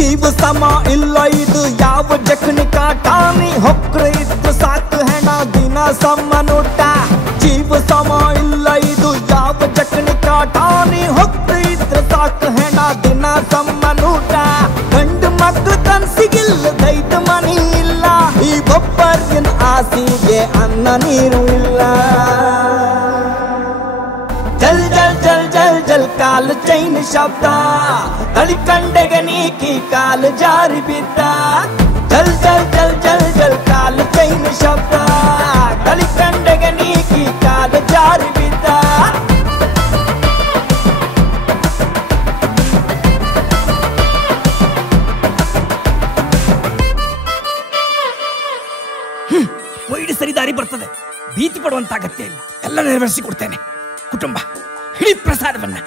ಜೀವ ಸಮ ಇಲ್ಲ ಇದು ಯಾವ ಜಖನಿ ಕಾಟ ನೀ ಹೊಕ್ರ ಇದ್ದು ಸಾಕು ಹೆಣ ದಿನ ಸಮ್ಮನೂಟ ಜೀವ ಸಮ ಇಲ್ಲ ಇದು ಯಾವ ಜಖನಿ ಕಾಟ ನೀ ಹೊಕ್ರ ಇದ್ರೆ ಸಾಕು ಹೆಣ ದಿನ ಸಮ್ಮನೂಟ ಗಂಡು ಮಕ್ಕಳು ಕನ್ಸಿಗಿಲ್ಲ ದೈತ ಮನಿ ಇಲ್ಲ ಈ ಒಬ್ಬರಿನ ಆಸೆಗೆ ಅನ್ನ ನೀರು ಇಲ್ಲ ಜಲ್ ಜಲ್ ಜಲ್ ಜಲ್ ಜಲ್ ಕಾಲು ಚೈನ್ ಶಬ್ದ ತಳಿ ಕಂಡೆಗೆ ನೀಕಿ ಕಾಲು ಜಾರಿ ಬಿದ್ದ ಜಲ್ ಜಲ್ ಜಲ್ ಜಲ್ ಜಲ್ ಕಾಲು ಚೈನ್ ಶಬ್ದ ತಳಿ ಕಂಡೆಗೆ ನೀಕಿ ಕಾಲು ಜಾರಿ ಬಿದ್ದ ವೈಡ್ ಸರಿ ದಾರಿ ಬರ್ತದೆ ಭೀತಿ ಪಡುವಂತ ಅಗತ್ಯ ಇಲ್ಲ ಎಲ್ಲ ನೆರವೇರಿಸಿ ಕೊಡ್ತೇನೆ ಕುಟುಂಬ ಹಿಡಿ ಪ್ರಸಾದವನ್ನ